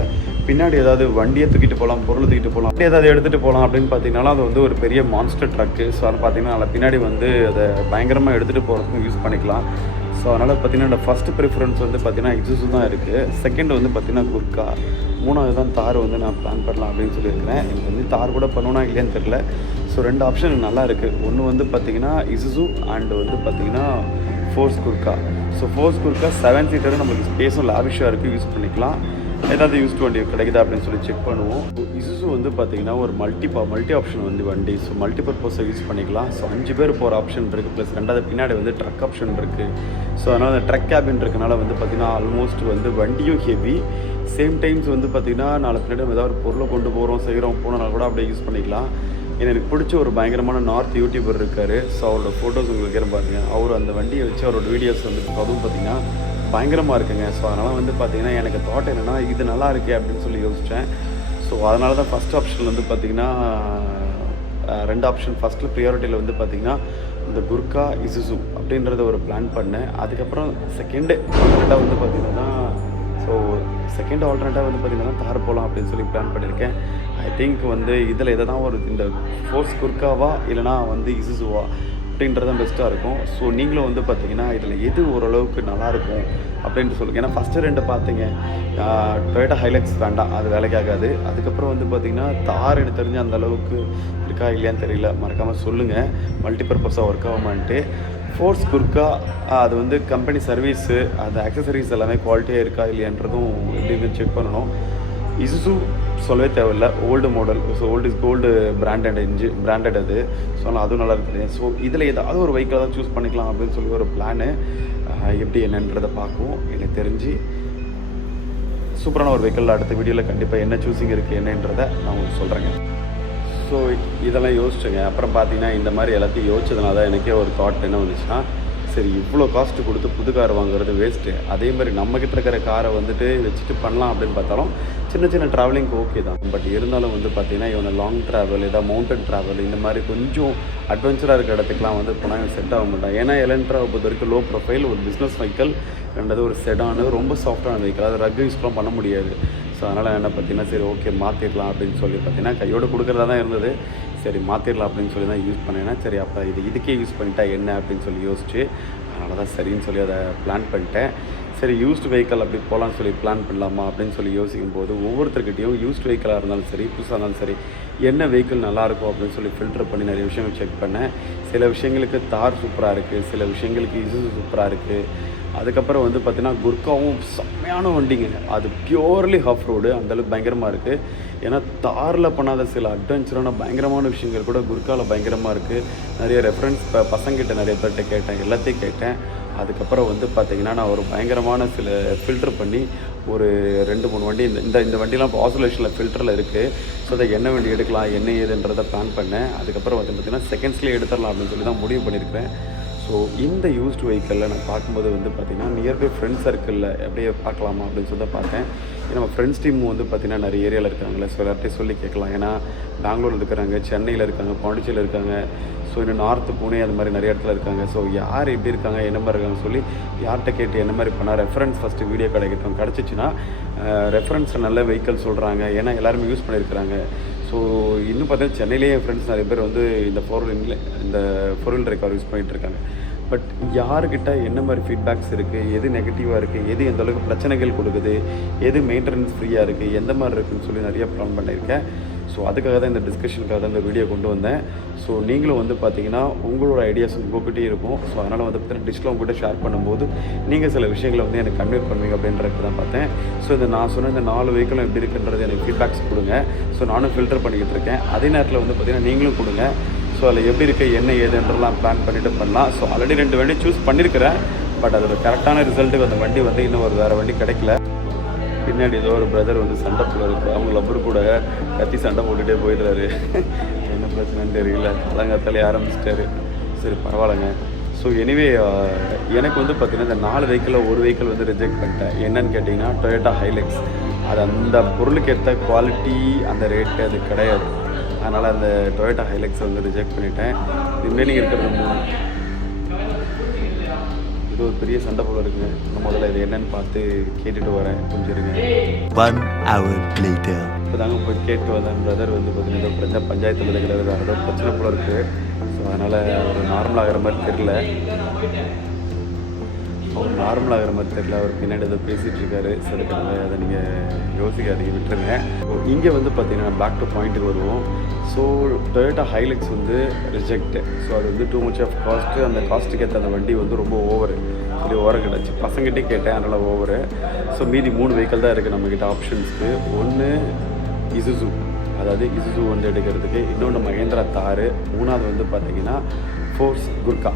பின்னாடி ஏதாவது வண்டியை தூக்கிட்டு போகலாம், பொருள் தூக்கிட்டு போகலாம், அப்படி ஏதாவது எடுத்துகிட்டு போகலாம் அப்படின்னு பார்த்தீங்கன்னா அது வந்து ஒரு பெரிய மான்ஸ்டர் ட்ரக்கு. ஸோ அது பார்த்திங்கன்னா அதில் பின்னாடி வந்து அதை பயங்கரமாக எடுத்துகிட்டு போகிறதுக்கும் யூஸ் பண்ணிக்கலாம். ஸோ அதனால் பார்த்திங்கன்னா ஃபஸ்ட்டு ப்ரிஃபரன்ஸ் வந்து பார்த்திங்கன்னா இசுசு தான் இருக்குது. செகண்ட் வந்து பார்த்திங்கன்னா குர்கா. 3வது தான் தார் வந்து நான் பிளான் பண்ணலாம் அப்படின்னு சொல்லியிருக்கிறேன். எனக்கு வந்து தார் கூட பண்ணணும்னா இல்லையான்னு தெரில. ஸோ 2 ஆப்ஷன் நல்லா இருக்குது. ஒன்று வந்து பார்த்திங்கன்னா இசுசு அண்ட் வந்து பார்த்திங்கன்னா Force Gurkha. So Force குர்கா 7 seater நம்மளுக்கு ஸ்பேஸும் லாவிஷாக இருக்குது, யூஸ் பண்ணிக்கலாம். ஏதாவது யூஸ்டு வண்டி கிடைக்குதா அப்படின்னு சொல்லி செக் பண்ணுவோம். இசுசு வந்து பார்த்தீங்கன்னா ஒரு மல்டி ஆப்ஷன் வந்து வண்டி. ஸோ மல்டி பர்பஸை யூஸ் பண்ணிக்கலாம். ஸோ 5 பேர் போகிற ஆப்ஷன் இருக்குது. ப்ளஸ் ரெண்டாவது பின்னாடி வந்து ட்ரக் ஆப்ஷன் இருக்குது. ஸோ அதனால் அந்த ட்ரக் கேபின் இருக்கனால வந்து பார்த்திங்கன்னா ஆல்மோஸ்ட் வந்து வண்டியும் ஹெவி. சேம் டைம்ஸ் வந்து பார்த்திங்கன்னா நாளை பின்னாடி ஏதாவது ஒரு பொருளை கொண்டு போகிறோம் செய்கிறோம் போனால் கூட அப்படியே யூஸ் பண்ணிக்கலாம். எனக்கு பிடிச்ச ஒரு பயங்கரமான நார்த் யூடியூபர் இருக்கார். ஸோ அவரோட ஃபோட்டோஸ் உங்களுக்கு பாருங்க. அவர் அந்த வண்டியை வச்சு அவரோட வீடியோஸ் வந்து அதுவும் பார்த்திங்கன்னா பயங்கரமாக இருக்குங்க. ஸோ அதனால் வந்து பார்த்திங்கன்னா எனக்கு தாட் என்னென்னா இது நல்லா இருக்கே அப்படின்னு சொல்லி யோசித்தேன். ஸோ அதனால தான் ஃபஸ்ட் ஆப்ஷனில் வந்து பார்த்திங்கன்னா 2 ஆப்ஷன். ஃபஸ்ட்டில் ப்ரியாரிட்டியில் வந்து பார்த்திங்கன்னா இந்த குர்கா இசுசு அப்படின்றத ஒரு பிளான் பண்ணேன். அதுக்கப்புறம் செகண்டு ஆல்டர்னேட்டாக வந்து பார்த்திங்கன்னா செகண்ட் ஆல்டர்னேட்டாக வந்து பார்த்திங்கன்னா தார் போகலாம் அப்படின்னு சொல்லி பிளான் பண்ணியிருக்கேன். ஐ திங்க் வந்து இதில் எதை தான் ஒரு இந்த ஃபோர்ஸ் குர்காவா இல்லைனா வந்து இசுசுவா அப்படின்றதான் பெஸ்ட்டாக இருக்கும். ஸோ நீங்களும் வந்து பார்த்தீங்கன்னா இதில் எது ஓரளவுக்கு நல்லாயிருக்கும் அப்படின்ட்டு சொல்லுங்கள். ஏன்னா ஃபஸ்ட்டு 2 பார்த்தீங்க, டொயோட்டா ஹைலக்ஸ் வேண்டாம், அது வேலைக்காகாது. அதுக்கப்புறம் வந்து பார்த்திங்கன்னா தார் எனக்கு தெரிஞ்சு அந்த அளவுக்கு இருக்கா இல்லையான்னு தெரியல, மறக்காமல் சொல்லுங்கள். மல்டிபர்பஸாக ஒர்க் ஆகுமான்ட்டு. ஃபோர்ஸ் குர்கா அது வந்து கம்பெனி சர்வீஸு அந்த அக்சசரிஸ் எல்லாமே குவாலிட்டியாக இருக்கா இல்லையான்றதும் எப்படின்னு செக் பண்ணணும். இசுசு சொல்லவே தேவையில்லை, old model. So old is gold branded அது. ஸோ அதுவும் நல்லா இருக்குது. ஸோ இதில் ஏதாவது ஒரு வெஹிக்கிள் தான் சூஸ் பண்ணிக்கலாம் அப்படின்னு சொல்லி ஒரு பிளானு. எப்படி என்னன்றதை பார்க்குவோம். எனக்கு தெரிஞ்சு சூப்பரான ஒரு வெஹிக்கிள் அடுத்த வீடியோவில் கண்டிப்பாக என்ன சூஸிங் இருக்குது என்னன்றதை நான் உங்களுக்கு சொல்கிறேங்க. ஸோ இதெல்லாம் யோசிச்சுங்க. அப்புறம் பார்த்தீங்கன்னா இந்த மாதிரி எல்லாத்தையும் யோசிச்சதுனால தான் எனக்கே ஒரு தாட் என்ன வந்துச்சுன்னா, சரி இவ்வளோ காஸ்ட்டு கொடுத்து புது கார் வாங்குறது வேஸ்ட்டு. அதே மாதிரி நம்மக்கிட்ட இருக்கிற காரை வந்துட்டு வச்சுட்டு பண்ணலாம் அப்படின்னு பார்த்தாலும் சின்ன ட்ராவலிங்க்கு ஓகே தான். பட் இருந்தாலும் வந்து பார்த்திங்கன்னா இவனை லாங் ட்ராவல், ஏதாவது மவுண்டன் ட்ராவல், இந்த மாதிரி கொஞ்சம் அட்வென்ச்சராக இருக்கிற இடத்துக்குலாம் வந்து போனால் செட் ஆக மாட்டான். ஏன்னா எலன்ட்ராவை பொறுத்த வரைக்கும் லோ ப்ரொஃபைல், ஒரு பிஸ்னஸ் வெஹிக்கிள், ரெண்டாவது ஒரு செடானு, ரொம்ப சாஃப்டான வெஹிக்கிள், அது ரக் யூஸ்லாம் பண்ண முடியாது. ஸோ அதனால் என்ன பார்த்தீங்கன்னா சரி ஓகே மாற்றிடலாம் அப்படின்னு சொல்லி பார்த்தீங்கன்னா கையோடு கொடுக்குறதா தான் இருந்தது. சரி மாற்றிடலாம் அப்படின்னு சொல்லி தான் யூஸ் பண்ணேன்னா, சரி அப்போ இதுக்கே யூஸ் பண்ணிட்டா என்ன அப்படின்னு சொல்லி யோசிச்சு அதனால தான் சரின்னு சொல்லி அதை பிளான் பண்ணிட்டேன். சரி யூஸ்டு வெஹிக்கிள் அப்படி போகலான்னு சொல்லி பிளான் பண்ணலாமா அப்படின்னு சொல்லி யோசிக்கும் போது ஒவ்வொருத்தர்கிட்டையும் யூஸ்டு வெஹிக்கிளாக இருந்தாலும் சரி புதுசாக இருந்தாலும் சரி என்ன வெஹிக்கிள் நல்லாயிருக்கும் அப்படின்னு சொல்லி ஃபில்டர் பண்ணி நிறைய விஷயங்கள் செக் பண்ணேன். சில விஷயங்களுக்கு தார் சூப்பராக இருக்குது, சில விஷயங்களுக்கு இசுசு சூப்பராக இருக்குது. அதுக்கப்புறம் வந்து பார்த்திங்கன்னா குர்காவும் செம்மையான வண்டிங்க. அது பியூர்லி ஆஃப் ரோடு, அந்தளவுக்கு பயங்கரமாக இருக்குது. ஏன்னா தாரில் பண்ணாத சில அட்வென்ச்சரான பயங்கரமான விஷயங்கள் கூட குர்காவில் பயங்கரமாக இருக்குது. நிறைய ரெஃபரன்ஸ் பசங்கிட்ட நிறைய பேர்கிட்ட கேட்டேன், எல்லாத்தையும் கேட்டேன். அதுக்கப்புறம் வந்து பார்த்திங்கன்னா நான் ஒரு பயங்கரமான சில ஃபில்டர் பண்ணி ஒரு 2-3 வண்டி இந்த வண்டிலாம் இப்போ ஆசோலேஷனில் ஃபில்டரில் இருக்குது. ஸோ அதை என்ன வண்டி எடுக்கலாம் என்ன ஏதுன்றதை பிளான் பண்ணேன். அதுக்கப்புறம் வந்து பார்த்திங்கன்னா செகண்ட்ஸ்லேயே எடுத்துடலாம் அப்படின்னு சொல்லி தான் முடிவு பண்ணியிருக்கிறேன். ஸோ இந்த யூஸ்டு வெஹிக்கிளில் நான் பார்க்கும்போது வந்து பார்த்திங்கன்னா நியர்பை ஃப்ரெண்ட்ஸ் சர்க்கிளில் எப்படியே பார்க்கலாமா அப்படின்னு சொல்லி தான் பார்த்தேன். ஏன்னா நம்ம ஃப்ரெண்ட்ஸ் டீம் வந்து பார்த்திங்கன்னா நிறைய ஏரியாவில் இருக்காங்களே. ஸோ எல்லாத்தையும் சொல்லி கேட்கலாம். ஏன்னா பெங்களூரில் இருக்கிறாங்க, சென்னையில் இருக்காங்க, பாண்டிச்சேரியில் இருக்காங்க. ஸோ இன்னும் நார்த்து புனே அது மாதிரி நிறைய இடத்துல இருக்காங்க. ஸோ யார் எப்படி இருக்காங்க என்ன மாதிரி இருக்காங்கன்னு சொல்லி யார்கிட்ட கேட்டு என்ன மாதிரி பண்ணால் ரெஃபரன்ஸ் ஃபஸ்ட்டு வீடியோ கிடைக்கட்டும். கிடச்சிச்சின்னா ரெஃபரன்ஸில் நல்ல வெஹிக்கிள் சொல்கிறாங்க. ஏன்னா எல்லாருமே யூஸ் பண்ணியிருக்கிறாங்க. ஸோ இன்னும் பார்த்தீங்கன்னா சென்னையிலேயே என் ஃப்ரெண்ட்ஸ் நிறைய பேர் வந்து இந்த ஃபோர் வீலர் கார் யூஸ் பண்ணிகிட்ருக்காங்க. பட் யாருக்கிட்ட என்ன மாதிரி ஃபீட்பேக்ஸ் இருக்குது, எது நெகட்டிவாக இருக்குது, எது எந்த அளவுக்கு பிரச்சனைகள் கொடுக்குது, எது மெயின்டெனன்ஸ் ஃப்ரீயாக இருக்குது, எந்த மாதிரி இருக்குதுன்னு சொல்லி நிறைய பிளான் பண்ணியிருக்கேன். ஸோ அதுக்காக தான் இந்த டிஸ்கஷனுக்காக தான் இந்த வீடியோ கொண்டு வந்தேன். ஸோ நீங்களும் வந்து பார்த்தீங்கன்னா உங்களோட ஐடியாஸ் உங்கள்கிட்டே இருக்கும். ஸோ அதனால் வந்து பார்த்தீங்கன்னா டிஷ்ஷில் உங்கள்கிட்ட ஷேர் பண்ணும்போது நீங்கள் சில விஷயங்களை வந்து எனக்கு கன்வே பண்ணுவீங்க அப்படின்றது தான் பார்த்தேன். ஸோ இந்த நான் சொன்ன இந்த 4 வெஹிக்கிளும் எப்படி இருக்குன்றது எனக்கு ஃபீட்பேக்ஸ் கொடுங்க. ஸோ நானும் ஃபில்டர் பண்ணிக்கிட்டு இருக்கேன். அதே நேரத்தில் வந்து பார்த்திங்கன்னா நீங்களும் கொடுங்க. ஸோ அதில் எப்படி இருக்குது என்ன ஏதுன்றலாம் பிளான் பண்ணிவிட்டு பண்ணலாம். ஸோ ஆல்ரெடி 2 வண்டி சூஸ் பண்ணியிருக்கிறேன். பட் அதோட கரெக்டான ரிசல்ட்டுக்கு அந்த வண்டி வந்து இன்னும் ஒரு வேறு வண்டி கிடைக்கல. பின்னாடி ஏதோ ஒரு பிரதர் வந்து சண்டை போல இருக்குது. அவங்க லப்பர் கூட கத்தி சண்டை போட்டுகிட்டே போயிடுறாரு. என்ன பிரச்சனைன்னு தெரியல, அலங்காத்தாலே ஆரம்பிச்சிட்டாரு. சரி பரவாயில்லைங்க. ஸோ எனிவே எனக்கு வந்து பார்த்திங்கன்னா இந்த 4 வெஹிக்கிளில் ஒரு வெஹிக்கிள் வந்து ரிஜெக்ட் பண்ணிட்டேன். என்னன்னு கேட்டிங்கன்னா டொயோட்டா ஹைலக்ஸ். அது அந்த பொருளுக்கு ஏற்ற குவாலிட்டி அந்த ரேட்டு அது கிடையாது. அதனால் அந்த டொயோட்டா ஹைலக்ஸை வந்து ரிஜெக்ட் பண்ணிட்டேன். ரிமைனிங் இருக்கிறது 3. இது ஒரு பெரிய சண்டை போல இருக்குங்க. நான் முதல்ல இது என்னன்னு பார்த்து கேட்டுட்டு வரேன். கொஞ்சம் இருங்க. 1 hour later. இப்போ தாங்க போய் கேட்டு வந்தேன். பிரதர் வந்து பார்த்தீங்கன்னா ஏதோ பிரச்சனை பஞ்சாயத்தில் இருக்கிறது வேறு ஏதோ பிரச்சனை போல இருக்குது. ஸோ அதனால் ஒரு நார்மல் ஆகிற மாதிரி தெரில. அவர் பின்னாடி ஏதோ பேசிகிட்டு இருக்காரு. அதுக்காக அதை நீங்கள் யோசிக்காதீங்க, விட்டுருங்க. இங்கே வந்து பார்த்தீங்கன்னா பேக் டு பாயிண்ட்டுக்கு வருவோம். ஸோ டொயோட்டா ஹைலக்ஸ் வந்து ரிஜெக்ட். ஸோ அது வந்து டூ மச் ஆஃப் காஸ்ட்டு. அந்த காஸ்ட்டுக்கு ஏற்ற அந்த வண்டி வந்து ரொம்ப ஓவரு. சொல்லி ஓரம் கிடச்சி பசங்கிட்டே கேட்டேன், அதனால் ஓவரு. ஸோ மீதி 3 வெஹிக்கிள் தான் இருக்குது நம்மக்கிட்ட ஆப்ஷன்ஸ்க்கு. ஒன்று இசுசு, அதாவது இசுசு வந்து எடுக்கிறதுக்கு, இன்னொன்று மகேந்திரா தார், மூணாவது வந்து பார்த்திங்கன்னா Force Gurkha.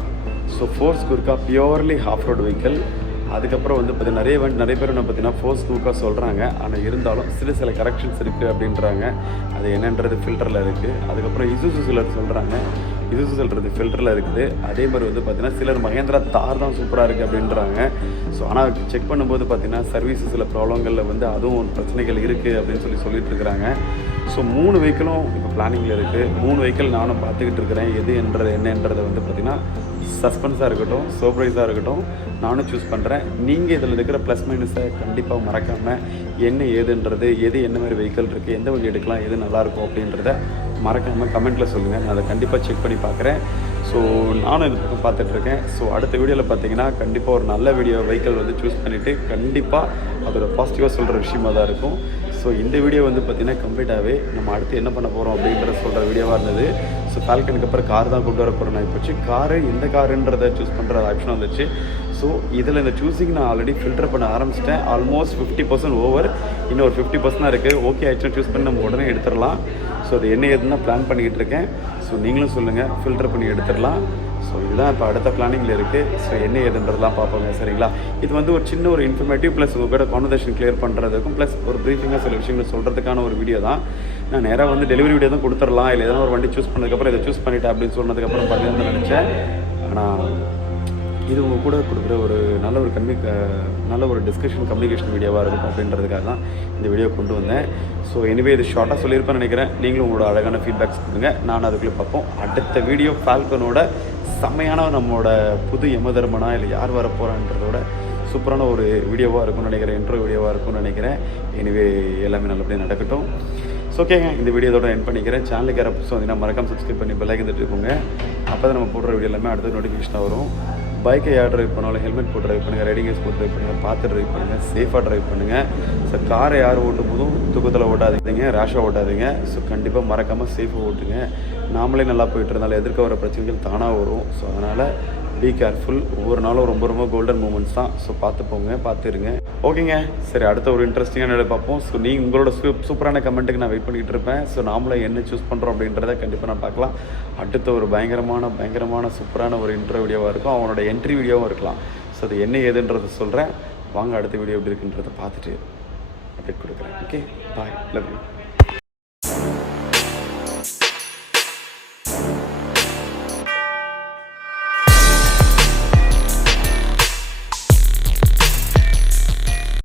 So Force Gurkha purely off road vehicle. அதுக்கப்புறம் வந்து பார்த்திங்கன்னா நிறைய பேர் என்ன பார்த்தீங்கன்னா ஃபோர்ஸ் குர்கா சொல்கிறாங்க, ஆனால் இருந்தாலும் சில கரெக்ஷன்ஸ் இருக்குது அப்படின்றாங்க. அது என்னன்றது ஃபில்டரில் இருக்குது. அதுக்கப்புறம் இசுசு சிலர் சொல்கிறாங்க, இசுசு சொல்கிறது ஃபில்டரில் இருக்குது. அதே மாதிரி வந்து பார்த்திங்கன்னா சிலர் மகேந்திரா தார் தான் சூப்பராக இருக்குது அப்படின்றாங்க. ஸோ ஆனால் செக் பண்ணும்போது பார்த்திங்கன்னா சர்வீஸ் சில ப்ராப்ளங்களில் வந்து அதுவும் பிரச்சனைகள் இருக்குது அப்படின்னு சொல்லிட்டு இருக்கிறாங்க. ஸோ 3 வெஹிக்கிளும் இப்போ பிளானிங்கில் இருக்குது. 3 வெஹிக்கிள் நானும் பார்த்துக்கிட்டு இருக்கிறேன். என்னன்றதை வந்து பார்த்திங்கன்னா சஸ்பென்ஸாக இருக்கட்டும், சர்ப்ரைஸாக இருக்கட்டும், நானும் சூஸ் பண்ணுறேன். நீங்கள் இதில் இருக்கிற ப்ளஸ் மைனஸை கண்டிப்பாக மறக்காமல் என்ன ஏதுன்றது, என்ன மாதிரி வெஹிக்கிள் இருக்குது, எந்த வண்டி எடுக்கலாம், எது நல்லாயிருக்கும் அப்படின்றத மறக்காமல் கமெண்ட்டில் சொல்லுங்கள். நான் அதை கண்டிப்பாக செக் பண்ணி பார்க்குறேன். ஸோ நானும் இது பக்கம் பார்த்துட்ருக்கேன். ஸோ அடுத்த வீடியோவில் பார்த்தீங்கன்னா கண்டிப்பாக ஒரு நல்ல வெஹிக்கிள் வந்து சூஸ் பண்ணிவிட்டு கண்டிப்பாக அதோட பாசிட்டிவாக சொல்கிற விஷயமாக தான் இருக்கும். ஸோ இந்த வீடியோ வந்து பார்த்திங்கன்னா கம்ப்ளீட்டாகவே நம்ம அடுத்து என்ன பண்ண போகிறோம் அப்படின்ற சொல்கிற வீடியோவாக இருந்தது. ஸோ ஃபால்கனுக்கு அப்புறம் கார் தான் கொண்டு வர போகிறோம். நான் போச்சு காரு எந்த காருன்றதை சூஸ் பண்ணுற ஆப்ஷன் வந்துச்சு. ஸோ இதில் இந்த சூஸிங் நான் ஆல்ரெடி ஃபில்டர் பண்ண ஆரம்பிச்சிட்டேன். ஆல்மோஸ்ட் 50% ஓவர், இன்னும் ஒரு 50% தான் இருக்குது. ஓகே ஆக்சுவலாக சூஸ் பண்ணி நம்ம உடனே எடுத்துடலாம். ஸோ அது என்ன ஏதுன்னு பிளான் பண்ணிக்கிட்டு இருக்கேன். ஸோ நீங்களும் சொல்லுங்கள், ஃபில்டர் பண்ணி எடுத்துடலாம். ஸோ இதுதான் இப்போ அடுத்த பிளானிங்கில் இருக்குது. ஸோ என்ன ஏதுன்றதெல்லாம் பார்ப்போங்க, சரிங்களா? இது வந்து ஒரு சின்ன ஒரு இன்ஃபர்மேட்டிவ் ப்ளஸ் உங்கள் கூட கான்வர்சேஷன் கிளியர் பண்ணுறதுக்கும் ப்ளஸ் ஒரு ப்ரீஃபிங்காக சில விஷயங்கள் சொல்கிறதுக்கான ஒரு வீடியோ தான். நான் நேராக வந்து டெலிவரி வீடியோ தான் கொடுத்துடலாம், இல்லை ஏதாவது ஒரு வண்டி சூஸ் பண்ணதுக்கப்புறம் இதை சூஸ் பண்ணிட்டேன் அப்படின்னு சொன்னதுக்கப்புறம் பார்த்தீங்கன்னு நினச்சேன். ஆனால் இது உங்கள் கூட கொடுக்குற ஒரு நல்ல ஒரு டிஸ்கஷன் கம்யூனிகேஷன் வீடியோவாக இருக்கும் அப்படின்றதுக்காக தான் இந்த வீடியோ கொண்டு வந்தேன். ஸோ எனிவே இது ஷார்ட்டாக சொல்லியிருப்பேன்னு நினைக்கிறேன். நீங்களும் உங்களோட அழகான ஃபீட்பேக்ஸ் கொடுங்க, நான் அதுக்குள்ளே பார்ப்போம். அடுத்த வீடியோ ஃபால்கனோட செம்மையான நம்மளோட புது யமதர்மனா இல்லை யார் வர போகிறான்றதோட சூப்பரான ஒரு வீடியோவாக இருக்கும்னு நினைக்கிறேன், இன்ட்ரோ வீடியோவாக இருக்கும்னு நினைக்கிறேன். எனிவே எல்லாமே நல்லபடியாக நடக்கட்டும். ஸோ ஓகேங்க, இந்த வீடியோதோட என் பண்ணிக்கிறேன். சேனலுக்கு யாரை புதுசாக வந்தீங்கன்னா மறக்காம சப்ஸ்கிரைப் பண்ணி பெல் ஐக்கன் தட்டி போங்க. அப்போ தான் நம்ம போடுற வீடியோ எல்லாமே அடுத்த நோட்டிஃபிகேஷனாக வரும். பைக்கை யார் ட்ரைவ் பண்ணாலும் ஹெல்மெட் போட்டு ட்ரைவ் பண்ணுங்கள், ரைடிங் கேஸ் போட்டு ட்ரைவ் பண்ணுங்கள், பார்த்து ட்ரைவ் பண்ணுங்கள், சேஃபாக ட்ரைவ் பண்ணுங்கள். ஸோ காரை யார் ஓட்டும் போதும் தூக்கத்தில் ஓட்டாதீங்க, ரேஷாக ஓட்டாதீங்க. ஸோ கண்டிப்பாக மறக்காமல் சேஃபாக ஓட்டுங்க. நாமளே நல்லா போயிட்டு இருந்தாலும் எதிர்க்க வர பிரச்சனைகள் தானாக வரும். ஸோ அதனால் பி கேர்ஃபுல். ஒவ்வொரு நாளும் ரொம்ப கோல்டன் மூமெண்ட்ஸ் தான். ஸோ பார்த்துருங்க. ஓகேங்க, சரி, அடுத்த ஒரு இன்ட்ரெஸ்டிங்கான வீடியோ பார்ப்போம். ஸோ நீங்கள் உங்களோட சூப்பரான கமெண்ட்டுக்கு நான் வெயிட் பண்ணிகிட்டு இருப்பேன். ஸோ நாமளே என்ன சூஸ் பண்ணுறோம் அப்படின்றத கண்டிப்பாக நான் பார்க்கலாம். அடுத்த ஒரு பயங்கரமான சூப்பரான ஒரு இன்ட்ரோ வீடியோவாக இருக்கும். அவனோட என்ட்ரி வீடியோவும் இருக்கலாம். ஸோ அது என்ன ஏதுன்றதை சொல்கிறேன். வாங்க அடுத்த வீடியோ எப்படி இருக்குன்றதை பார்த்துட்டு அப்டேட் கொடுக்குறேன். Okay, bye, love you.